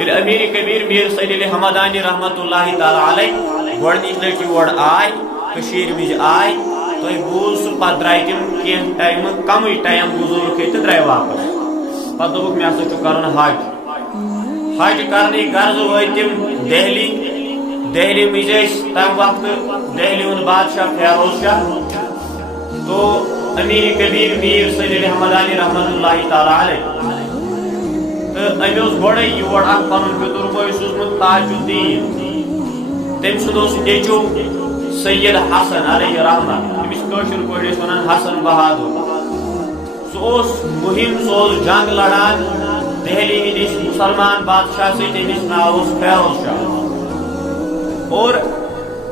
امیر کبیر میر سید علی حمدانی رحمت اللہ تعالی علیہ گۄڈنِچ لٹہِ یور آے کشیر مز آے تو بوز سہ پتہ درائے تم کی ٹائم کم ٹائم گزور کے درائے واپس پتہ دوک مے ہسا چھ کرن حج کرنے غرض وٲتۍ تم دہلی مز تم وقت دہلی ہند بادشاہ فیروز شاہ تو امیر کبیر میر سید علی حمدانی رحمت اللہ تعالی علیہ تو گوڑے یور پن پتر بوے سوزمت تاج الدین تم سند نیچو سید حسن علیہ رحمہ تمس کشر پہ ونان حسن بہادر سہ مہم سہ جنگ لڑان دہلی ہندس مسلمان بادشاہ ست تمس ناو فیروز شاہ اور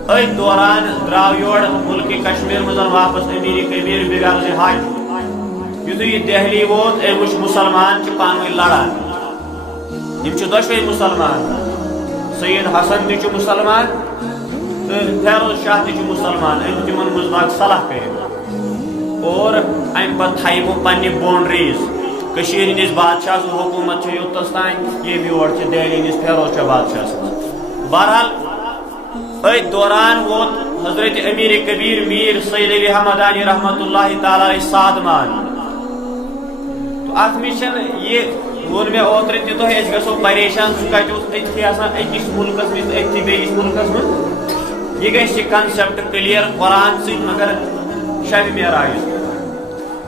ات دوران درو یور ملک کشمیر مز واپس امیر کبیر بغرض حج یتھے یہ دہلی ووت ام وچ مسلمان پان ؤنۍ لڑان دشوے مسلمان سید حسن تہ مسلمان تو فیروز شاہ تہ مسلمان ام تمن مز لاگ صلح کر اور ام پتہ تھو پنہ باؤنڈریز کشیر ہندس بادشاہ سن حکومت یوتس تان یہ یور دہلی ہندس فیروز شاہ بادشاہ بہرحال ات دوران ووت حضرت امیر کبیر میر سید علی حمدانی رحمت اللہ تعالی علیہ سادمان تو ات مشن یہ وون میں اوتر تہ تہ اس گژھو پریشان سہ کتہ اوس اتھی آسان اکس ملکس مز اتھی بیس ملکس مز یہ گژھِ کنسپٹ کلیئر قرآن ست مگر شب معراج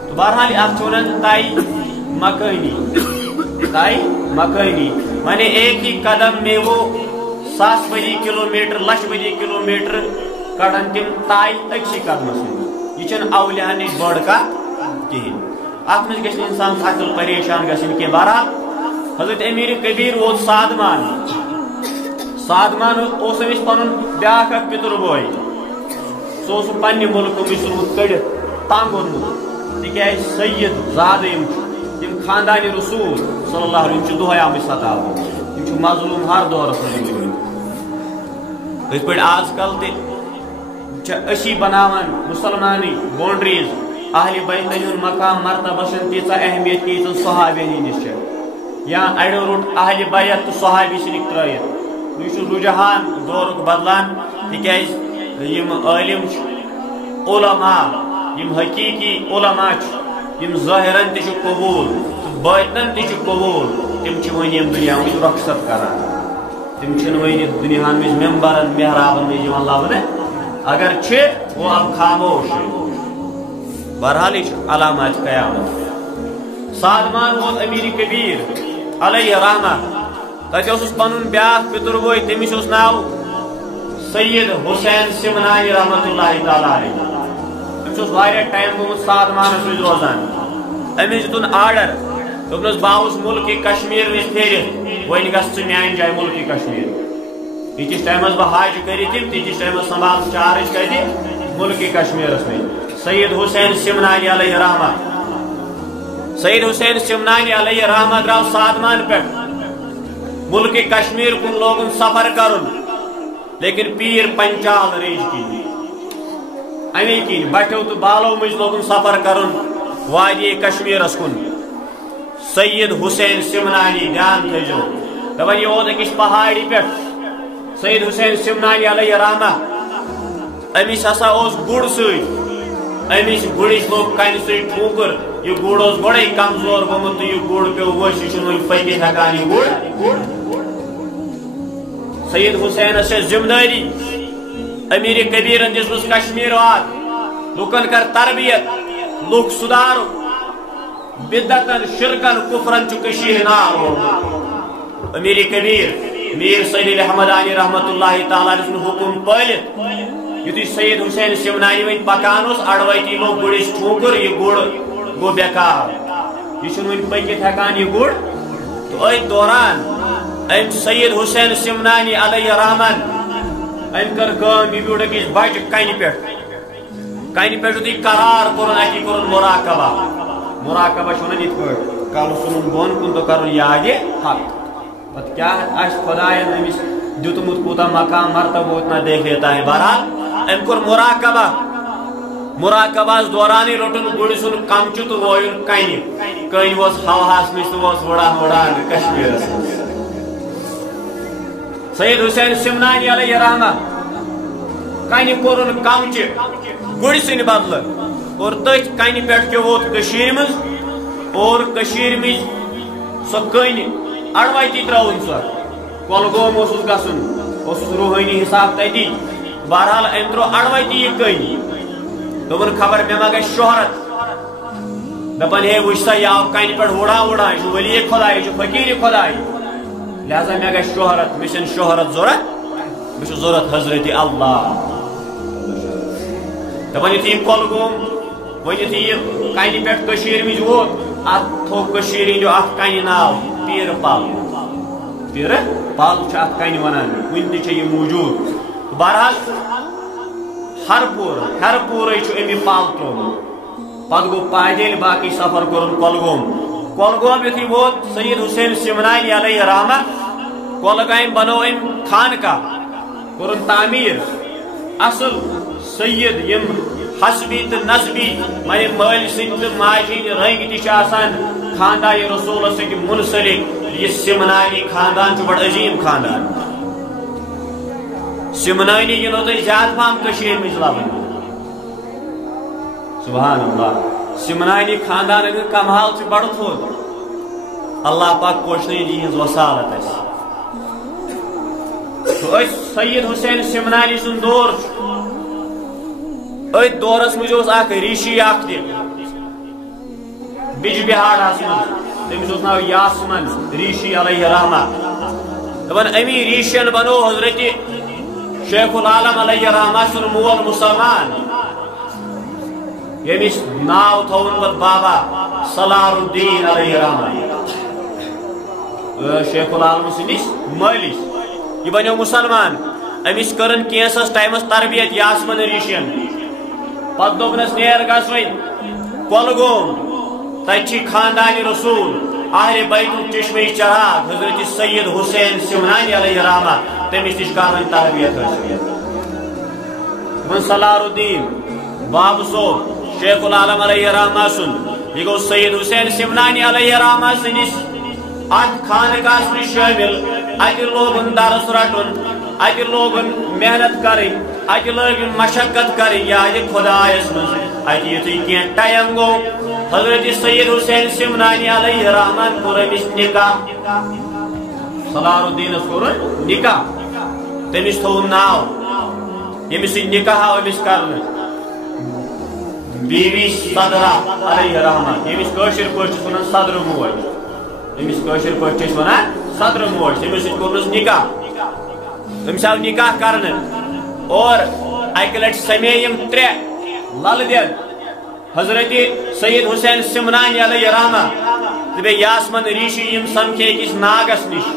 تو بہرحال ات ونان تائی مکانی مانے ایک ہی قدم میں وہ 100 ؤری کلومیٹر لچھ ؤری کلومیٹر کڑان تم تائی اکسی قدمس یہ چھ اولیاء نش بڑ کت کہین ات مز گژھِ انسان عقل پریشان گژھن کی بہرحال حضرت امیر کبیر ووت سادمان اس امس پن بیاکھ اکھ پتر بوے سہ پنہ ملک مشروط کڑت تنگ اونمت تکیاز سید زاد یم خاندان رسول صلی اللہ علیہ وسلم دہے آمت ستاو یم مظلوم ہر دورس مز یت پہ آج کل تھی بناوان مسلمانی باؤنڈریز اہل بیت ہند مقام مرتبہ تیژا اہمیت کی صحابین نش یا اڑو روٹ اہل بیت تو صحابی سنک ترائت یہ رجحان دور بدلان تکیاز یم عالم علماء یم حقیقی علماء یم ظاہرن تہ قبول باطنن تہ قبول تم ون یم دنیا مز رخصت کران تم ون دنیا مز ممبرن محرابن مز لبنہ اگر وہ اب خاموش بہرحال یہ علامات قیامت سادمان ووت امیر کبیر علیہ رحمہ تس پن بیاکھ پتر بوے تمس ناو سید حسین سمنانی رحمت اللہ تعالی علیہ تمس ٹائم گومت سادمانس مز روزان امس دن آرڈر دس باؤس ملک کشمیر مز پھیرت ون گھ میان جائے ملک کشمیر تیتس ٹائمس بہ حج کرم تیتس ٹائمس سنبھال چارج کر ملک کشمیرس میں سید حسین سمنانی علیہ رحمہ سید حسین سمنانی علیہ رحمہ درو سادمان پہ ملک کشمیر کن لوگن سفر کرن لیکن پیر پنچال ریج کی امی کن بٹھو تو بالو مز لوگن سفر کرن وادی کشمیرس کن سید حسین سمنانی دھیان تھو دپان یہ ووت اکس پہاڑی پہ سید حسین سمنانی علیہ رحمہ امس ہسا گڑ امس گڑس لوگ کن ست ٹھوکر یہ گڑ گوڑے کمزور گومت تو یہ گڑ پیو وش یہ ون پکت ہکان یہ گڑ سید حسین سے ذمہ داری امیر کبیرن دس کشمیر وات لکن کر تربیت لوگ سدھار بدتن شرکن کفرن چشیر نار امیر کبیر میر سید علی حمدانی رحمت اللہ تعالی علیہ حکم پالت یتھی سید حسین سمنانی ون پکان اڑوتی لوگ گڑس ٹھوکر یہ گڑ گو بیکار یہ ون پکت ہکان یہ گڑ تو ات دوران ام سید حسین سمنانی علیہ رحمن ام کر کام یہ بیوٹ اکس بچ کن پہ قرار کورن اتھی کورن مراقبہ ونان یت پہ کل سنن بون کن تو کرن یاد حق پتہ کیا خدائن امس دیتمت کوتا مقام مرتبہ اتنا دیکھ لیتا ہے بہرحال ام کور مراقبہ دوران روٹن گڑ سن کمچہ تو کن واس ہواس مز تو وڑان کشمیر سید حسین سمنانی علیہ رحمہ کنہ کورن کمچہ گڑ سن بدل اور تھی کنہ پہ ووت مز اور مز سو کن اڑوتی ترون سو کولگوم گھن روحانی حساب تتی بہرحال ام ترو اڑوتی یہ کن دپن خبر مے ما گژھِ شہرت دپن ہے وچ سا یہ آو کن پہ وڑا وڑا یہ ولی خدا یہ فقیر خدا لہذا مے گژھِ شہرت مے چھنہٕ شہرت ضرورت مے چھُ ضرورت حضرت اللہ دپن یُتھُے یہِ کۄلگوم وۄنۍ یُتھُے یہِ کنہِ پٮ۪ٹھ کٔشیٖرِ وِزِ ووت اتھ تھوٚو کٔشیٖرِ ہٕنٛدیو اتھ کنہِ ناو پیٖرٕ پل پیٖرٕ پل چھِ اتھ کنہِ ونان وُنہِ تہِ چھِ یہِ موٗجوٗد بہرحال ہر پورے چھُ أمۍ یہِ پل ترٛوومُت پتہٕ گوٚو پایدٔلۍ باقٕے سفر کوٚرُن کۄلگوم یُتھُے ووت سید حسین سمنانی علیہ رحمہ کۄلگامہِ بنوو أمۍ خانقاہ کوٚرُن تعمیٖر اصل سید یم حسبی تو نسبی مانے مال سند تو ماجی رنگ تہ آسان خاندان رسول ست منسلک یہ سمنانی خاندان چھ بڑ عظیم خاندان سمنانی یہ نو تہ زیادہ پہم کشیر مز لبن سبحان اللہ سمنانی خاندان اگر کمال چھ بڑ تھود اللہ پاک پوشنے دی ہز وسالت اس تو اس سید حسین سمنانی سن دور ات دورس مجھ اخ ریشی اخ بج بہاڑس مز تمس ناو یاسمن ریشی علیہ رحمہ دپان امی ریشین بنو حضرت شیخ العالم علیہ رحمہ سن مول مسلمان یمس ناو تھون پت بابا صلاح الدین علیہ رحمہ شیخ العالم سندس مالس یہ بنو مسلمان امس کرن کینسس ٹائمس تربیت یاسمن ریشین پتہ دوپنس نیر گس وین کۄلگوم تتہِ چھ خاندان رسول اہل بیت چشمہ چراغ حضرت سید حسین سمنانی علیہ رحمہ تمس نش کرن تربیت حاصل صلاح الدین باب صوب شیخ العالم علیہ رحمہ سن یہ گو سید حسین سمنانی علیہ رحمہ سندس ات خانقاہس نش شامل اتہ لوگن درس رٹن اتہ لوگن محنت کریں اتہ لوگ مشقت کریں یاد خدایس مز اتہ یتھے کینٛہہ ٹائم گو حضرت سید حسین سمنانی علیہ رحمن کور امس نکاح صلاح الدینس کور نکاح تمس تھو ناو یمس نکاح آو امس کرن بیوی صدرہ علیہ رحمن یمس کٲشِر پٲٹھۍ چھِ ونان صدر موج یمس کٲشِر پٲٹھۍ چھِ ونان صدر موج تمس سۭتۍ کوٚرنس نکاح تمس آو نکاح کرن اور اکہ لٹ سمے یم ترے لل دین حضرت سید حسین سمنانی علیہ رحمہ تو بے یاسمن ریشی یم سمکھے اکس ناگس نش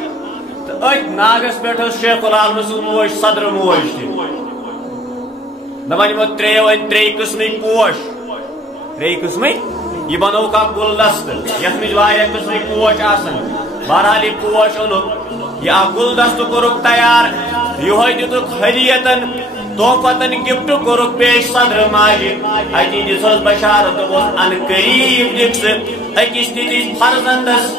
تو ات ناگس پہ شیخ العالم سن موج صدر موج دپان یمو تریو ترے قسمک پوش ترے قسمک یہ بنو کا گلدست یتھ مجھ واریاہ قسمک پوش آسن بہرحال یہ پوش اونک یہ گلدست کورک تیار یہ دتک ہدیتن تحفتن گفٹ کورک پیش صدر ماجد اتہ دس بشارت ان قریب دکس اکس تتس فرزندس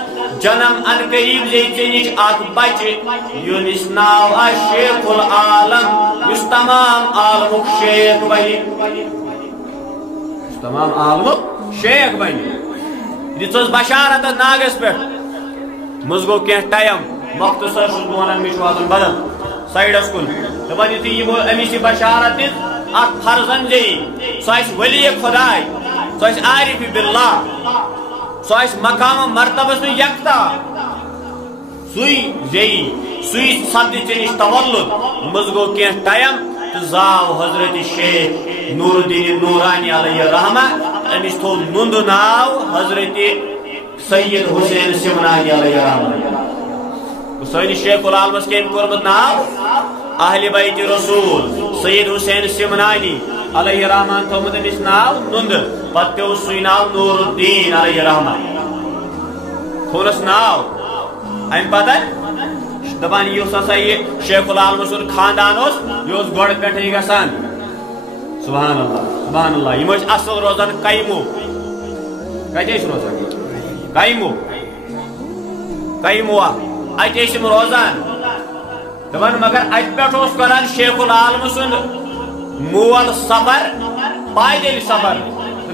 جنم ان قریب زی نش اخ بچہ یونس ناو شیخ العالم اس تمام عالمک شیخ بنی تمام عالمک شیخ بنی دس بشارت ناگس پہ مز گو کی ٹائم مختصر ونان مجھ واتن بدل سائڈس کن دپان یتھی امس یہ بشارت دت اخ فرزند زی سہ ولی خدائے سہ عارف باللہ سہ مقام مرتبس میں یکتا سی زی سی سپد ے نش تولد مز گو کی ٹائم تو زاو حضرت شیخ نور الدین نورانی علیہ رحمہ امس تھو نند ناو حضرت سید حسین سمنانی علیہ رحمہ سٲنِس شیخ العالمس کٔمۍ کوٚرمُت ناو اہل بیت رسول سید حسین سمنانی علیہ رحمان تھوٚومُت أمِس ناو نُند پتہٕ پیوٚو سُے ناو نور الدین علیہ رحمان تھوٚونَس ناو امہِ پتہٕ دپان یُس ہسا یہ شیخ العالم سُنٛد خاندان اوس یہِ اوس گۄڈٕ پٮ۪ٹھٕے گژھان سبحان اللہ یِم ٲسۍ اصل روزان کایمو کتہِ ٲسۍ روزان کایمو اتہِ ٲسۍ یِم روزان دپان مگر ات پہ کران شیخ العالم سند مول سفر پائدل سفر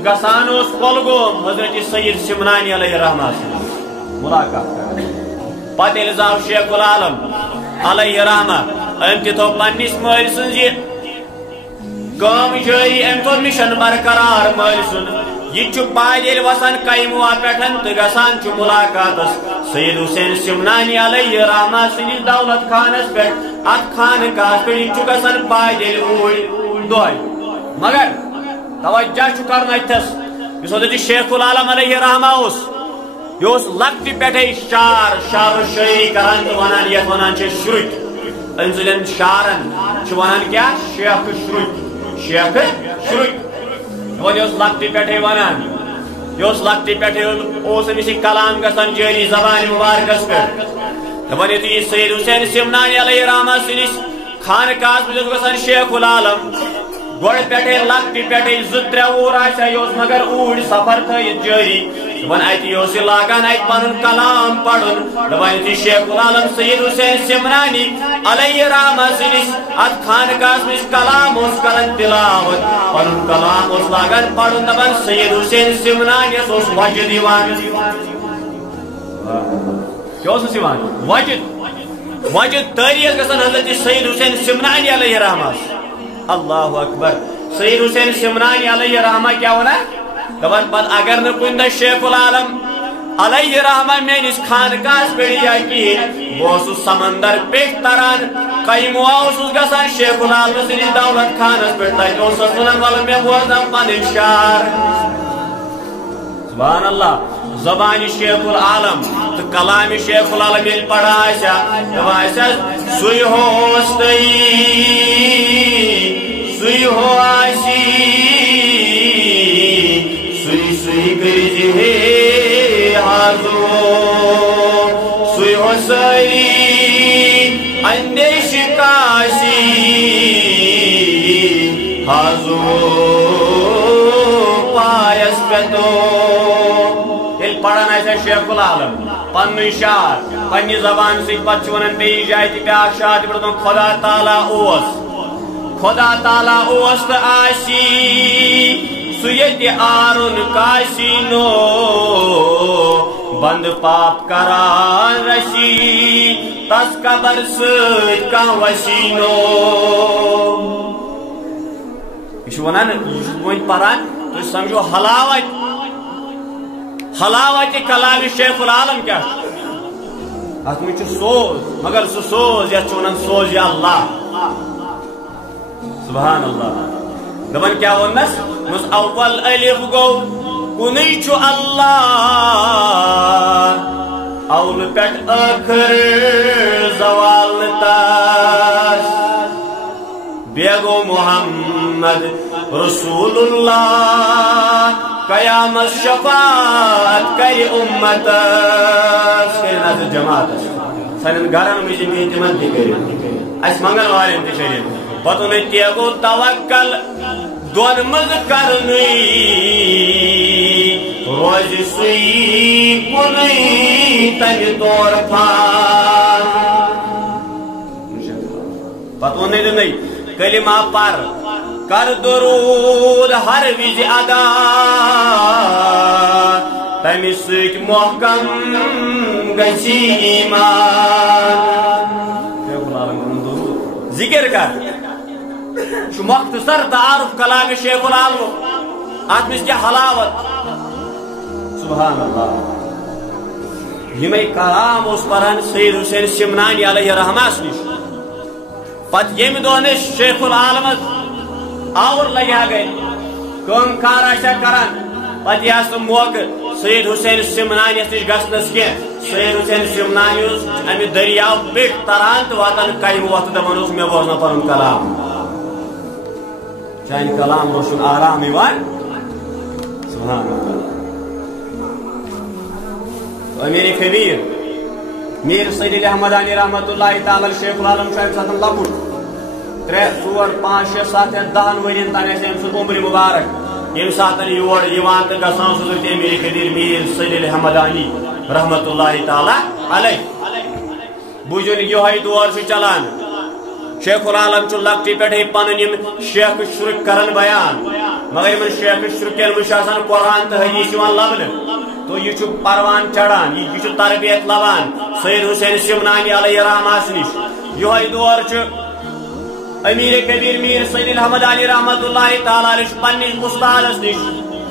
گسان کلگوم حضرت سید سمنانی علیہ رحمہ ملاقات کر پتہ ییٚلہِ زاو شیخ العالم علیہ رحمہ ام تہِ تھو پننس مٲلۍ سٕنٛز یہِ کٲم جٲری ام تھو مشن برقرار مٲلۍ سُنٛد یہ پائدل وسان کیموا پہ گسان ملاقاتس سید حسین سمنانی علیہ رحمہ سندس دولت خانس پہ ات خانقاہ پہ گسان پائدل اوڑ دۄہے مگر توجہ کرنا اتس اس حضرت شیخ العالم علیہ رحمہ یہ لکٹ پہ شعر شاعری کران تو ونان یت ونان شرک انزلن شعرن ونان کیا شیخ شرک شیخ شرک لکٹ پہ ونان یہ لکٹ پہ امس کلام گسان جاری زبان مبارکس پہ دپان یتھ یہ سید حسین سمنانی علیہ رحمہ سندس خانقاہ گسان شیخ العالم گوڑ پہ لکٹ پہ زٕ ترٛےٚ وُہر آسیا یہ مگر اوڑ سفر تھٲیِتھ جاری دپان اتہ یہ لاگان ات پن کلام پڑھن دپان یتھ شیخ العالم سید حسین سمنانی علیہ رحمہ سندس ات خانقاہ مز کلام کران تلاوت پن کلام لاگان پڑھن دپان سید حسین سمنانی وجد کیا وجد تاریخ گژھان حضرت سید حسین سمنانی علیہ رحمہ اللہ اکبر سید حسین سمنانی علیہ رحمہ کیا ہونا دپان پت اگر نہ کن دہ شیخ العالم علیہ رحمہ میانس خانقاہ پہ یا کہین بہت سمندر پہ تران کیموا گسان شیخ العالم سندس دولت خانس پہ تس ونان ول مے بوزن پن شعر سبحان اللہ زبان شیخ العالم تو کلام شیخ العالم یل پڑھا سی ہوستی سُے ہو آسی سُے گرج ہے حاضو سُے ہو ساری اندیش کاسی حاضو پایس پتو یل پڑھان شیخ العالم پن شعر پنہ زبان ست پتہ ونان بیس جائے تہ بیاکھ شعر دپان خدا تعالیٰ خدا تعالیٰ تو آسی سیت آرن کاسی نو بند پاپ کران رسی تس قبر ست کان وسینو یہ ونان یہ پران تھی سمجھو حلاوت کلام شیخ العالم کیا ات میں سوز مگر سہ سوز یت ونان سوز یا اللہ سبحان اللہ دپان کیا ونس مس اول الف گو کُنُے چھُ اللہ اول پٮ۪ٹھ ٲخر زوال تاس بیٚیہِ گوٚو محمد رسول اللہ قیامت شفاعت کر امتس کرن حضرت جماعتس سانٮ۪ن گرن منٛز یِم تِمن تہِ کٔرِو اَسہِ منگل والٮ۪ن تہِ کٔرِو پتہٕ تے گوٚو توکل دۄن منٛز کرنُے روزِ سُے کُنُے تمہِ طورفان پتہٕ ووٚنُے دوٚپنَے کلمہ پر کر درود ہر وز ادا تمہِ سۭتۍ محکم گژھی ایمان ذکر کر مختصر تعارف کلام شیخ العالم ات مز کیا حلاوت سبحان اللہ یمے کلام اس پران سید حسین سمنانی علیہ رحمہ نش پت یم دہ شیخ العالم آور لگیا گئے کم کار کران پتہ یہ موقع سید حسین سمنانی نش گھنس کی سید حسین سمنانی امہ دریاو پیٹ تران تو واتان کم وقت دپان مے بوزن پن کلام چان کلام روشن آرام یوان سبحان اللہ امیر کبیر میر سید احمدانی رحمۃ اللہ تعالی شیخ العالم صاحب ساتن لکٹ 3 4 5 6 7 10 ورین تان ام عمر مبارک یم ساتن یور یوان تو گسان سوزت امیر کبیر میر سید احمدانی رحمۃ اللہ تعالی علیہ بوجھن یہ دور چلان شیخ العالم چھ لکٹی پہ پن شیخ شرک کرن بیان مگر ان شیخ شرک مشان قرآن تو حدیث لبن تو یہ پروان چڑھان یہ تربیت لبان سید حسین سمنانی علیہ رحمہ نش یہ دور امیر کبیر میر سید احمد علی رحمۃ اللہ تعالی پنس استادس نش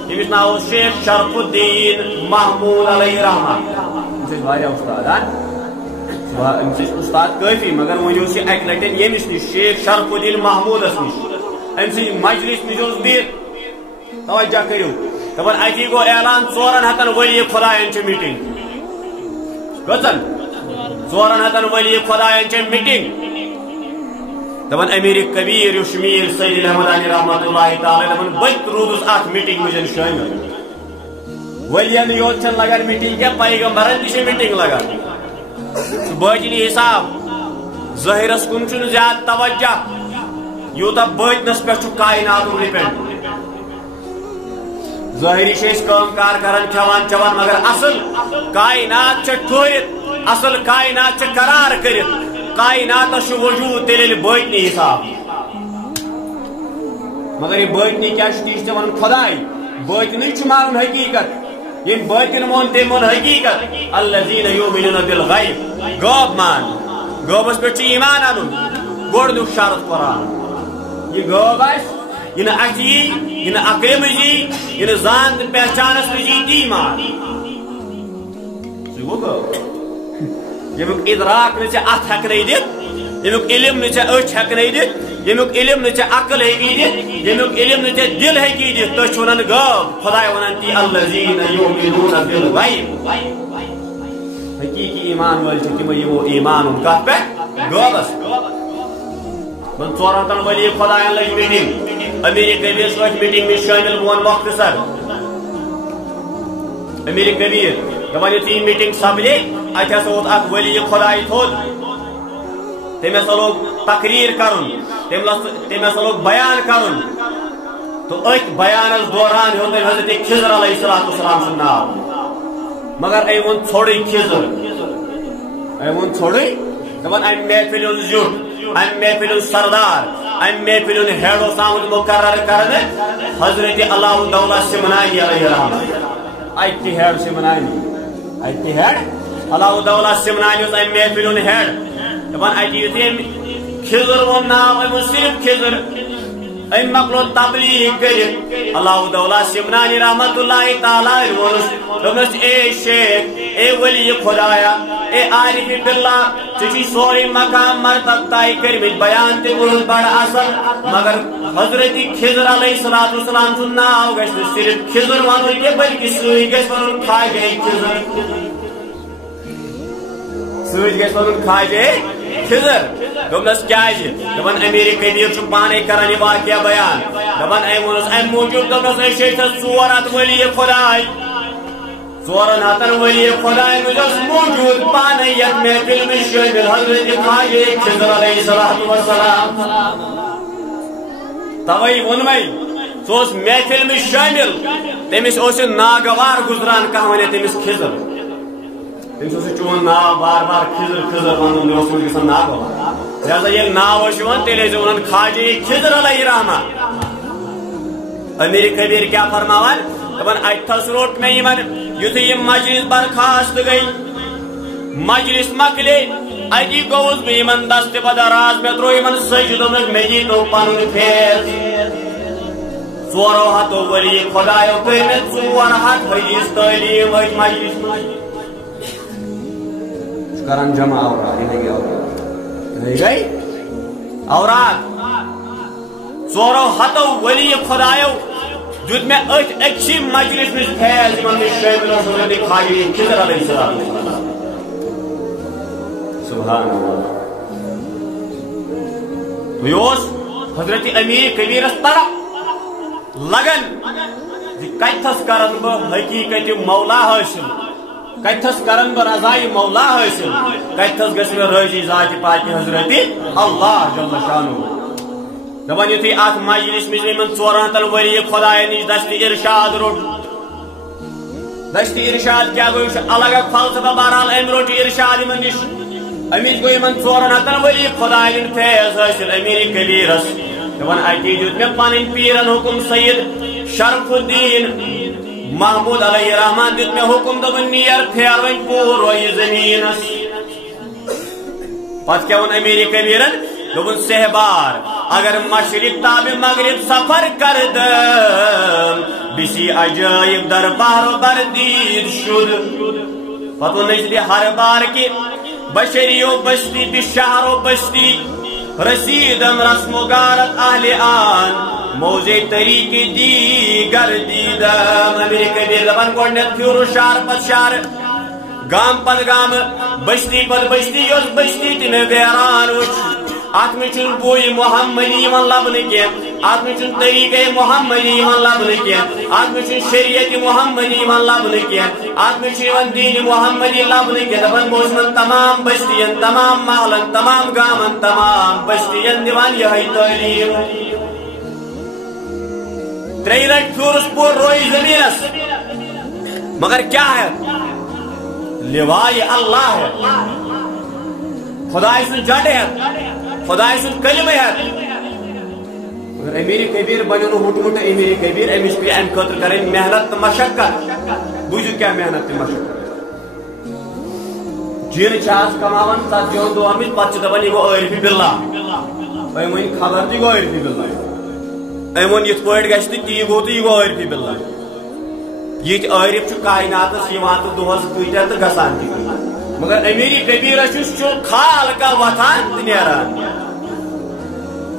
یمس ناو شیخ شرف الدین محمود علیہ رحمہ استاد کافی مگر ونس یہ اک لٹن یمس نش شیخ شرف الدین محمودس نش ام سی مجلس نش بہت توجہ کرو دپان اتی گو اعلان 400 ولی خدائن چھ میٹنگ کتن 400 ولی خدائن چھ میٹنگ دپان امیر کبیر یشمیر سید احمد علی رحمۃ اللہ تعالی دپان بت رودس ات میٹنگ مجھے شامل ولین یوت چھ لگان میٹنگ کیا پیغمبرن تہ میٹنگ لگان باطنی حساب ظاہرس کن چھ زیادہ توجہ یوتا باطنس پہ کائنات ڈپینڈ ظاہری کام کار کران کھوان چوان مگر اصل کائنات چھ ٹھہرت اصل کائنات چھ قرار کرت کائنات وجود تیل باطنی حساب مگر یہ باطنی کیا چھ ون خدائی باطنی چھ مانن حقیقت یم باطن مون تم مون حقیقت الذین یؤمنون بالغیب غیب مان غیبس پہ ایمان انن گوڑ شرط قرآن یہ غیب آس یہ اچھی یہ عقل مجی یہ زان پہچانس مجی دی مان یمیک ادراک نہ ات ہیکن دت یمیک علم نہ اچھ ہیکن دت یمیک علم نہ عقل ہیکی دت یمیک علم نہ دل ہیکی دت تو چھ ونان غیب خدا ونان تی الذین یؤمنون بالغیب حقیقی ایمان وال چھ تم یہ ایمان ان کا پہ غیبس من 400 ولی خدائن لگ میٹنگ امیر کبیر سوچ میٹنگ میں شامل بون مختصر امیر کبیر دپان یتھی میٹنگ سپدے ات ہسا ووت اخ ولی خدائی تھوٚد تم ہسا لوگ تقریر کرن تم ہسا لوگ بیان کرن تو ات بیانس دوران ہیوت تم حضرت خضر علیہ السلام سن ناو مگر ام وون ژھوڑٕے خضر ام وون ژھوڑٕے دپان ام محفل ہُنٛد زیُٹھ ام محفل سردار ام محفل ہیڈ آمت مقرر کرنے حضرت اللہ دولہ سمنانی علیہ رحمہ ات ہیڈ سمنانی ات ہیڈ اللہ دولہ سمنانی ام محفل ہیڈ دپان ات یتھی خضر وون ناو ام صرف خضر ام مکلو تبلیغ کرت اللہ دولہ سمنانی رحمت اللہ تعالی ونس اے شیخ اے ولی خدایا اے عارف باللہ چی سوری مقام مرتب طے کرمت بیان تہ کورس بڑ اصل مگر حضرت خضر علیہ السلام سن ناو گژھِ نہٕ صرف خضر ونن کینٛہہ بلکہ سۭتۍ گژھِ ونن خواجہ خضر سۭتۍ گژھِ ونن خواجہ خضر دوٚپنس کیازِ دپان امیر کبیر چھ پانے کران یہ واقعہ بیان دپان ام وونس ام موجود دوٚپنس أسۍ چھِ ییٚتٮ۪س 400 ولی خداے 400 ولی خداے مجھے موجود پانے یتھ محفل میں شامل حضرت خواجہ خضر علیہ السلام توے وونمے سہ محفل میں شامل تمس ناگوار گزران کھانا ون تمس خضر تمس چون ناو بار بار خضر خضر ون گھان ناگوار لہذا یل ناو تیل ون خواجہ خضر علیہ رحمہ امیر کبیر کیا فرماوان دپان اتھس روٹ میں یتھے یہ مجلس برخاست گئی مجلس مکلے اتی گوس بہ دست بدراز مے ترو سجدہ مے دی تو پن پھیر 400 ولی خدایو کر میں 400 حدیث تعلیم مجلس کران جمع گئی اورات 400 ولی خدایو دیت میں اچھی مجلس میں فیض من شامل حضرت خواجہ خضر علیہ السلام سبحان اللہ یہ حضرت امیر کبیرس طرف لگن کتھس کرن بہ حقیقت مولا حاصل کتھس کرن بہ رضائی مولا حاصل کتھس گژھِ مےٚ رٲضی ذات پاک حضرت اللہ جل شانہ دپان یتھی ات مجلس مجھ 400 ولی خدای نش دست ارشاد روٹ دست ارشاد کیا گو الگ فلسفہ بہرحال ام روٹ ارشاد من نش امچ گو یمن 400 ؤری خدای ہُنٛد فیض حٲصِل امیر کبیرس دپان اتی دیُت مےٚ پنٕنۍ پیرن حکم سید شرف الدین محمود علیہ الرحمان دیُت مےٚ حکم دوٚپُن نیر پھیر وۄنۍ پوٗرٕ یہِ زٔمیٖنس پتہٕ کیٛاہ ووٚن امیر کبیرن دوٚپُن سہبار اگر مشرق تابِ مغرب سفر کردم بسی عجائب در بحر بردید شد پتہ ووٚن ہر بار کہ بشری و بستی بشہر و بستی رسیدم رسم و غارت اہل آن موضع طریق دیگر دیدم امیر کبیر دپان گۄڈنیٚتھ پھیوٗرٕ شہر پتہٕ شہر گام پتہٕ گام بستی پتہٕ بستی یۄس بستی تہِ مےٚ ویران وٕچھ ات میں چھُنہٕ بوے محمدی یِوان لبنہٕ کینٛہہ ات میں چھُنہٕ طریقے محمدی یِوان لبنہٕ کینٛہہ ات میں چھُنہٕ شریعت محمدی یِوان لبنہٕ کینٛہہ ات میں چھُ یِوان دین محمدی لبنہٕ کینٛہہ دپان بہٕ اوسُس یِمن تمام بستین تمام محلن تمام گامن تمام بستین دِوان یِہے تعلیٖم 3 لٹہِ پھیوٗرُس پوٗرٕ رویہِ زٔمیٖنس مگر کیٛاہ ہے لِوایہِ اللہ ہے خدای سُنٛد جھنڈٕ ہے خدای سُنٛد کلمہٕ ہے مگر امیر کبیر بنیو نہٕ ہُٹمُٹ امیر کبیر أمِس پیٚیہِ امہِ خٲطرٕ کرٕنۍ محنت تہٕ مشقت بوٗزِو کیٛاہ محنت تہٕ مشقت جِن چھِ آز کماوان 40 دۄہن منٛز پتہٕ چھِ دپان یہِ گوٚو عٲرفہِ باللہ أمۍ ؤنۍ خبر تہِ گوٚو عٲرفہِ باللہ أمۍ ووٚن یِتھ پٲٹھۍ گژھِ نہٕ تی گوٚو تہٕ یہِ گوٚو عٲرفہِ باللہ یِتہِ عٲرف چھُ کایناتس یِوان تہٕ دۄہس کۭتیاہ تہٕ گژھان تہِ مگر امیر کبیرس چھُ کھال کانٛہہ وتھان تہٕ نیران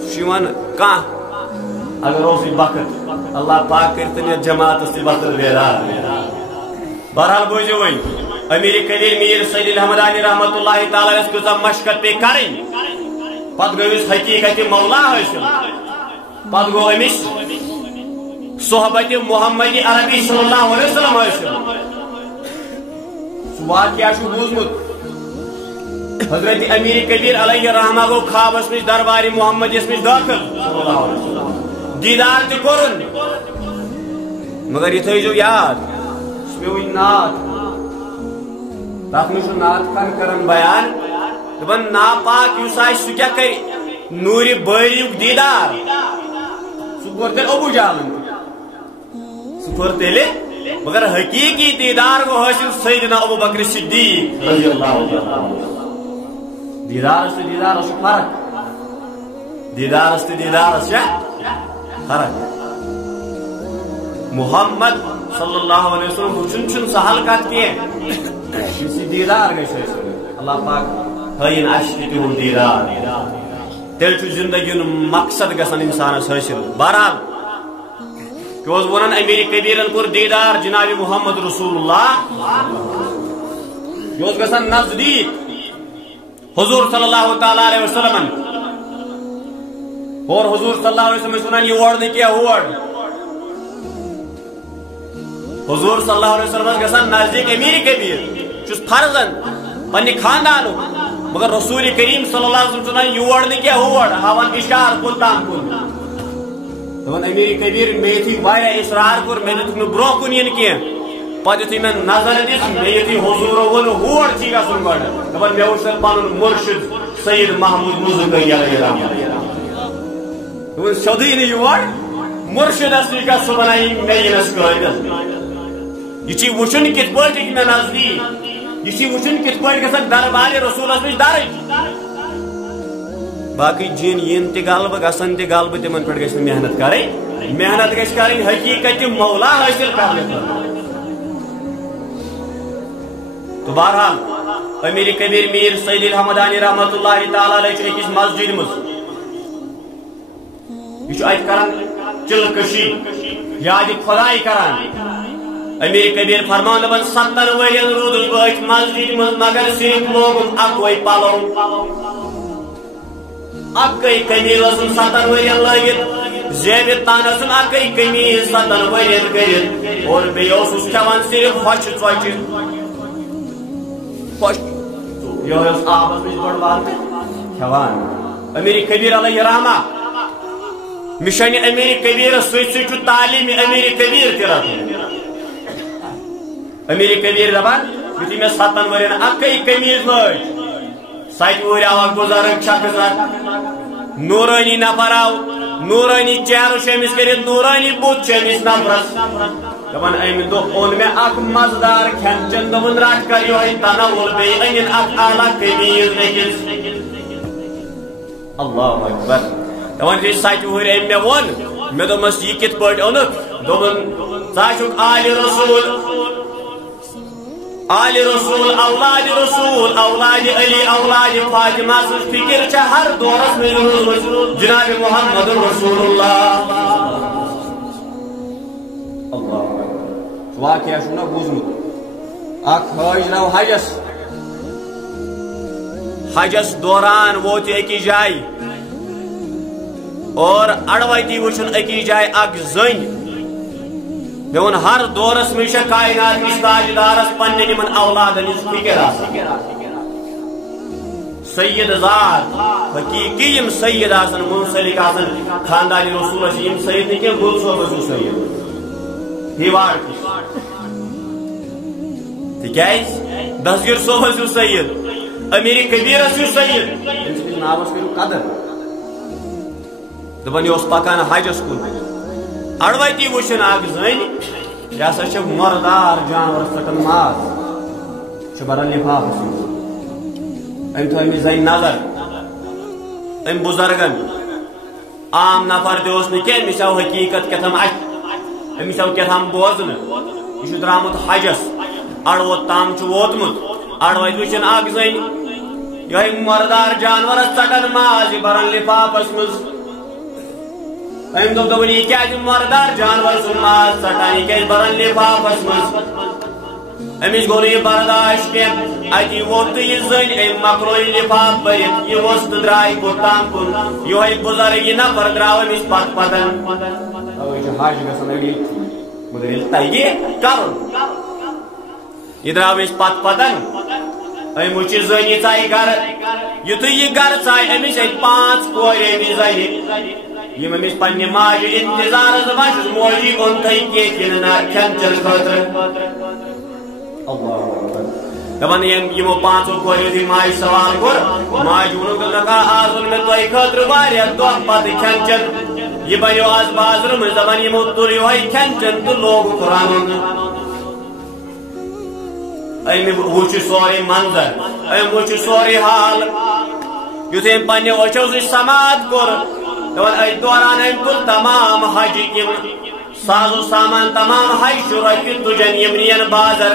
سُہ چھُ یِوان کانٛہہ اگر اوسُے وقت اللہ پاک کٔرتن یتھ جماعتس تہِ وقت بیدار بہرحال بوٗزِو وۄنۍ امیر کبیر میر سید الحمدانی رحمتہ اللہ تعالیٰ یس کۭژاہ مشقت پیٚیہِ کرٕنۍ پتہٕ گٔیوس حقیقت مولا حٲصِل پتہٕ گوٚو أمِس صحبت محمدی عربی صلی اللہ علیہ وسلم حٲصِل سُہ واقعہ چھُ بوٗزمُت حضرت امیر کبیر علیہ الرحمہ گوٚو خوابس منٛز دربارِ محمدیس منٛز دٲخل دیدار تہِ کوٚرُن مگر یہِ تھٲیزیو یاد سُہ پیوٚو وٕنۍ نعت تتھ منٛز چھُ نعت خان کران بیان دپان ناپاک یُس آسہِ سُہ کیٛاہ کرِ نوٗرِ بٲریُک دیدار سُہ کوٚر تیٚلہِ ابوٗ جالن سُہ کوٚر تیٚلہِ مگر حقیقی دیدار گو حاصل سیدنا ابو بکر صدیق رضی اللہ عنہ دیدار سے دیدار سے فرق دیدار سے دیدار سے فرق محمد صلی اللہ علیہ وسلم وچن چھن سہل کت کی دیدار گژھِ اللہ پاک ہین اشکی تہن دیدار تیل چھُ زندگی مقصد گژھان انسانس حٲصِل بہرحال کہ ونان امیر کبیرن کور دیدار جناب محمد رسول اللہ یہ گژھان نزدیک حضور صلی اللہ تعالی علیہ وسلم اور حضور صلی اللہ علیہ وسلم ونان یہ نہ کیا ہور حضور صلی اللہ علیہ وسلم گژھان نزدیک امیر کبیر چھُس فرزن پننہِ خاندانُک مگر رسول کریم صلی اللہ علیہ وسلم ونان یور نہ کیا ہور ہاوان اشار کُن تام کُن دپان امیر کبیر مے یُتھُے واریاہ اصرار کوٚر مےٚ دیُتُکھ نہٕ برونٛہہ کُن یِنہٕ کینٛہہ پتہٕ یُتھُے مےٚ نظر دِژ مےٚ یُتھُے حضوٗرو ووٚن ہور چھُے گژھُن گۄڈٕ دپان مےٚ وٕچھ پنُن مُرشد سید محمود مُزکری علیہ الرحمہ دوٚپُن سیوٚدُے نہٕ یور مُرشدس نِش گژھ صُبحن مےٚ یِنس قٲبِل یہ چھ وچھن کت پٲٹھۍ ہیٚکہِ مےٚ نزدیٖک یہ چھ وچھن کت پٲٹھۍ گژھن دربارِ رسوٗلس نِش درٕج باقی جن ین تہ غلبہ گژھن تہ غلبہ تمن پہ گژھِ محنت کریں محنت گژھِ کریں حقیقت مولا حاصل کرنے تو بہرحال امیر کبیر میر سید الحمدانی رحمۃ اللہ تعالی علیہ اکس مسجد مز یہ ات کران چلکشی یاد خدائی کران امیر کبیر فرمان دپان 70 ورین رودس بہٕ مسجد مز مگر صرف لوگم اکوے پلو اکی قمیض ٲسٕم 70 ورین لٲگِتھ زیبہِ تان ٲسٕم اکی قمیض 70 ورین کٔرِتھ اور بیٚیہِ اوسُس کھٮ۪وان صرف ہۄچھِ ژۄچہِ یہے اوس آبس منٛز بٔڑ بار کھٮ۪وان امیر کبیر علیہ رحمہ مشن امیر کبیرس سۭتۍ سۭتۍ چھُ تعلیٖم امیر کبیر تہِ رٹُن امیر کبیر دپان یُتھُے مےٚ 7 ورین اکی قمیض لٲج سچ وہر آو بزرگ شخص نورانی نفر آو نورانی چہرہ شمس کرت نورانی بت شمس نفرس دپان امہ دہ اون مے اخ مزدار کھین چین دپن رٹ کر یہ تناول بیٚیہِ أنِن اخ اعلیٰ قمیٖض أکِس اللہ اکبر دپان چھِ سچ وہر أمۍ مے ووٚن مے دوٚپمس یہِ کِتھ پٲٹھۍ اوٚنُکھ دوٚپُن ژٕ چھُکھ آلِ رسول اولاد رسول اولاد علی اولاد فاطمہ سٕنٛز فکر چھےٚ ہر دورس منٛز روٗزمٕژ جناب محمد رسول اللہ واقعہ چھُنا بوٗزمُت اکھ حٲج درٛاو حجس دوران ووت أکِس جایہِ اور اڑوتی وٕچھُن أکِس جایہِ اکھ زٔنۍ مےٚ ووٚن ہر دورس منٛز چھےٚ کائنات کِس تاجدارس پننٮ۪ن یِمن اولادن ہٕنٛز فِکر آسان سید ذات حقیقی یم سید آسان منسلک آسان خاندان رسولس یم سید نہٕ کینٛہہ گُل صٲبس چھُ سید ہیوار تِکیٛازِ دسگیر صٲبس چھُ سید امیر کبیرس چھُ سید أمۍ سٕنٛدِس ناوس کٔرِو قدر دپان یہِ اوس پکان حجس کُن اڑوتی وٕچھن اکھ زٔنۍ یہِ ہسا چھِ مردار جانورس ژٹان ماز چھِ بران لفافس منٛز أمۍ تھٲو أمِس زنہِ نظر أمۍ بُزرگن عام نفر تہِ اوس نہٕ کینٛہہ أمِس آو حقیٖقت کیٛاہتام اتھِ أمِس آو کیٛاہتام بوزنہٕ یہِ چھُ درٛامُت حجس اڑوت تام چھُ ووتمُت اڑوتہِ وٕچھن اکھ زٔنۍ یِہوٚے مردار جانورس ژٹان ماز یہِ بران لفافس منٛز أمۍ دوٚپ یہِ کیٛازِ مردار جانور سُنٛد ماز ژٹان یہِ کیٛازِ بران لفافس منٛز أمِس گوٚو نہٕ یہِ برداشت کینٛہہ اتی ووت تہٕ یہِ زٔنۍ أمۍ مۄکلو یہِ لفاف بٔرِتھ یہِ ؤژھ تہٕ درٛاے کوٚتام کُن یِہوٚے بُزرگ یہِ نفر درٛاو أمِس پتہٕ توے چھُ حج گژھان أڑۍ مگر ییٚلہِ تگہِ کرُن یہِ درٛاو أمِس پتہٕ أمۍ وٕچھ یہِ زٔنۍ یہِ ژایہِ گرٕ یُتھُے یہِ گرٕ ژایہِ أمِس اتہِ 5 کورِ أمِس زنہِ یم أمِس پننہِ ماجہِ انتظارس دپان چھُس موجی اوٚن تۄہہِ کینٛہہ کِنہٕ نہ کھٮ۪ن چٮ۪ن خٲطرٕ دپان یِمو 5 کوریو یُتھُے ماجہِ سوال کوٚر ماجہِ ووٚنُکھ دپان آز اوٚن مےٚ تۄہہِ خٲطرٕ واریاہ دۄہ پتہٕ کھٮ۪ن چٮ۪ن یہِ بنیو آز بازرٕ منٛز دپان یِمو تُل یِہوٚے کھٮ۪ن چٮ۪ن تہٕ لوگُکھ رنُن أمۍ وٕچھ سورُے منظر أمۍ وٕچھ سورُے حال یُتھُے أمۍ پننیو أچھو سۭتۍ سماعت کوٚر دپان أتھۍ دوران أمۍ تُل تمام حجٕکۍ یِم سازو سامان تمام حج چھُ رۄپیہِ تُجن یِم نِین بازر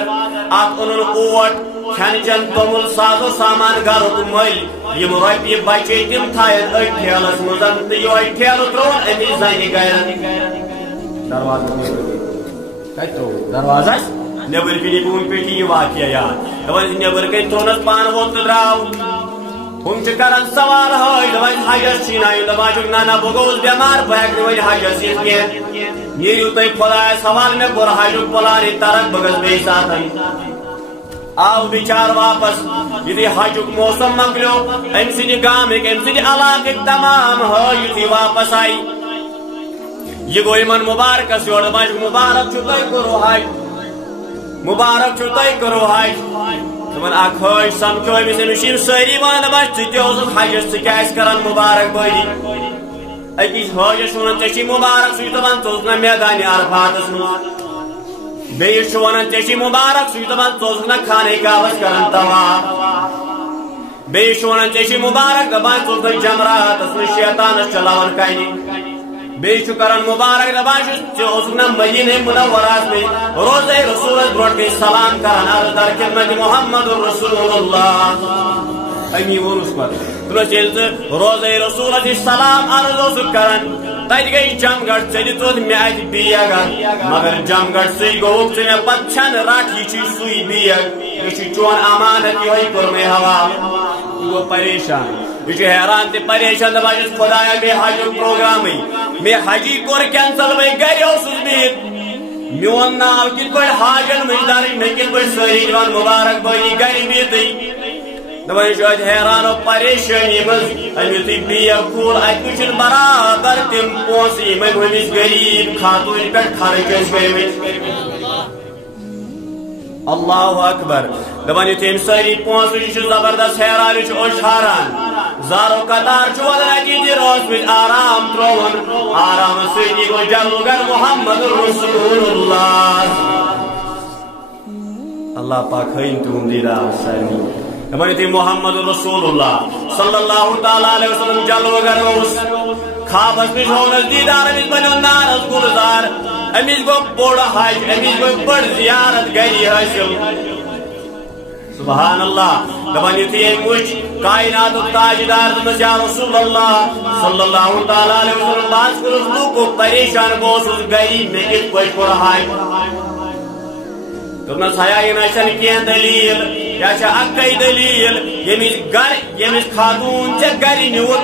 اکھ اوٚنُن اوٹ کھٮ۪ن چٮ۪ن توٚمُل سازو سامان گرُک مٔلۍ یِم رۄپیہِ بچے تِم تھاین أتھۍ ٹھیلس منٛز تہٕ یِہوٚے ٹھیلہٕ ترٛووُن أمِس زنہِ گرِ دروازس نیبر کِنی بہٕ پیٚٹھی یہِ واقعہ یاد دپان نیبر کَنۍ ترٛوونس پانہٕ ووت تہٕ درٛاو ہم چھِ کران سوال ہٲے دپان حجس چھِنٲیِو دپان چھُکھ نہ نہ بہٕ گوٚوُس بٮ۪مار بہٕ ہٮ۪کہٕ نہٕ وۄنۍ حجس یِتھ کینٛہہ نیٖرِو تُہۍ خۄدایس حوالہٕ مےٚ کوٚر حجُک پلان یہِ ترک بہٕ گژھٕ بیٚیہِ ساتہٕ آو بِچار واپس یُتھُے حجُک موسم مۄکلیو أمۍ سٕنٛدِ گامٕکۍ أمۍ سٕنٛدِ علاقٕکۍ تمام ہٲے یُتھُے واپس آیہِ یہِ گوٚو یِمن مُبارکس یورٕ دپان چھُکھ مُبارک چھُ تۄہہِ کوٚروٕ حج مُبارک چھُ تۄہہِ کوٚروٕ حج دپان اکھ حٲج سمکھیو أمِس أمِس چھِ یِم سٲری ونان دپان ژٕ تہِ اوسُکھ حجس ژٕ کیٛازِ کران مُبارک بٲدی أکِس حٲجس ونان ژےٚ چھی مُبارک سُہ چھُ دپان ژٕ اوسُکھ نہ میدانہِ عرفاتس منٛز بیٚیِس چھُ ونان ژےٚ چھی مُبارک سُہ چھُ دپان ژٕ اوسُکھ نہ خانہ کعبس کران طواف بیٚیِس چھُ ونان ژےٚ چھی مُبارک دپان ژٕ اوسُکھ جمراتس منٛز شیطانس چلاوان کنہِ بیٚیہِ چھُ کران مُبارک دپان چھُس ژےٚ اوسُکھ نہ مدیٖنہ منورہس منٛز روزے رسوٗلس برونٛٹھ کنہِ سلام کران عرض در خدمت محمد رسول اللہ امی ووٚنُس پتہٕ دوٚپنس ییٚلہِ ژٕ روزے رسوٗلس نِش سلام عرض اوسُکھ کران تتہِ گٔے جمگڑ ژےٚ دِژوتھ مےٚ اتہِ بیگ مگر جمگڑسٕے گوٚوُکھ ژٕ مےٚ پتہٕ چھنہٕ رٹ یہِ چھُے سُے بیگ یہِ چھُ چون امانت یِہوٚے کوٚر مےٚ حوالہٕ یہِ گوٚو پریشان یہ حیران تہ پریشان دپان چھُس خدایا مے حجُک پروگرامٕے مےٚ حجی کوٚر کینسل وۄنۍ گرِ اوسُس بِہِتھ میون ناو کِتھ پٲٹھۍ حاجن منٛز درٕج مےٚ کِتھ پٲٹھۍ سٲری دِوان مُبارک بٲدی گرِ بِہتٕے دپان یہِ چھُ اتہِ حیران پریشٲنی منٛز أمۍ یُتھُے بیگ کھوٗل اتہِ وٕچھِن برابر تِم پونٛسہٕ یِم أمۍ أمِس غریٖب خاتوٗنہِ پٮ۪ٹھ خرٕچ ٲسۍ کٔرمٕتۍ Allahu Akbar. Daban yutim sari ponsu şu zabardast herali şu oşharan. Zaro kadar şu alaki di rosbil aram trovun. Aram sıydi go jalgar Muhammadur Rasulullah. Allah pak hain tum dida sani. Daban yutim Muhammadur Rasulullah sallallahu ta'ala aleyhi ve sellem jalgar us. Khabas bish honas didar biz banon naraz gulzar. Amiz go boda haj, amiz go bad ziyarat gari hasil. Subhanallah. Daban yutim muj kainat tajdar ya Rasulullah sallallahu ta'ala aleyhi ve sellem bas kuruz ko pareshan bosus gari me ek koy ko haj. Durna saya inashan kiyan dalil ya cha akkay dalil yemis khadun cha gari niwut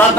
7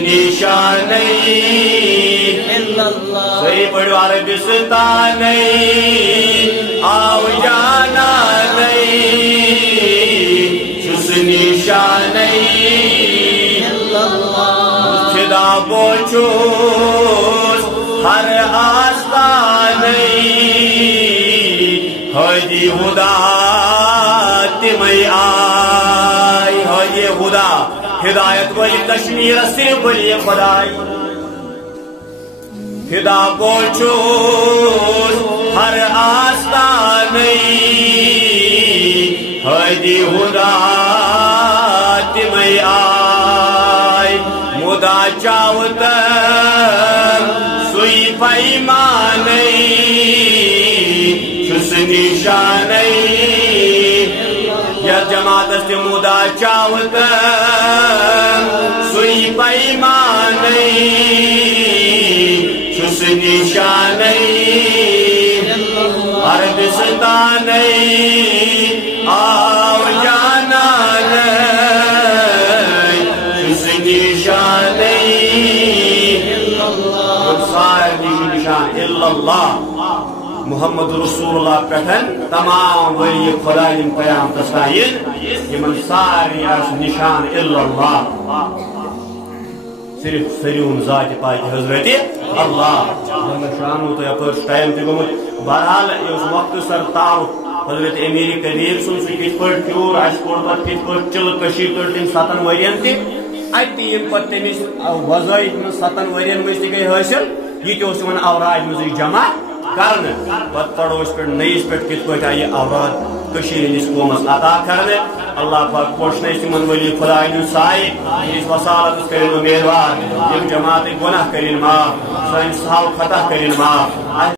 نشان صحیح پڑھو عربستان آو جانا چھس نشان خدا بوچھوس ہر آستان حجی خدا تمہیں آئی حجی خدا ہدایت والی کشمیر سے بلی خدائی خدا پوچھوس ہر آستان حجی خدا تمہیں آئی مدا چاوتا سوئی پیمان چھس نشان یا جماعت است مدا چاوت سوئی پیمان چھس نشان عربستان آو جانا چھس نشان نشان اللہ محمد رسول اللہ پہن تمام ولی خدا قیام تسائن یمن ساری اس نشان اللہ صرف سریون ذات پاک حضرت اللہ شانو تو اپر ٹائم تے گمت بہرحال اس مختصر تعارف حضرت امیر کبیر سن سے کس پر کیور اس پر کس پر چل کشی کر تم 7 ورین تے اتی یم پتہ تمس وظائف 7 ورین مس گئی حاصل یہ تو سمن اوراد مز جمع کرنے پتہ پڑھو اس پر نئیس پر کت پہ آئی اوراد کشیر ہندس قومس عطا کرنے اللہ پاک پوشنے تمن ولی خدا سائے اس وسالت کرن امیدوار یم جماعت گناہ کرن معاف سان سہل خطا کرن معاف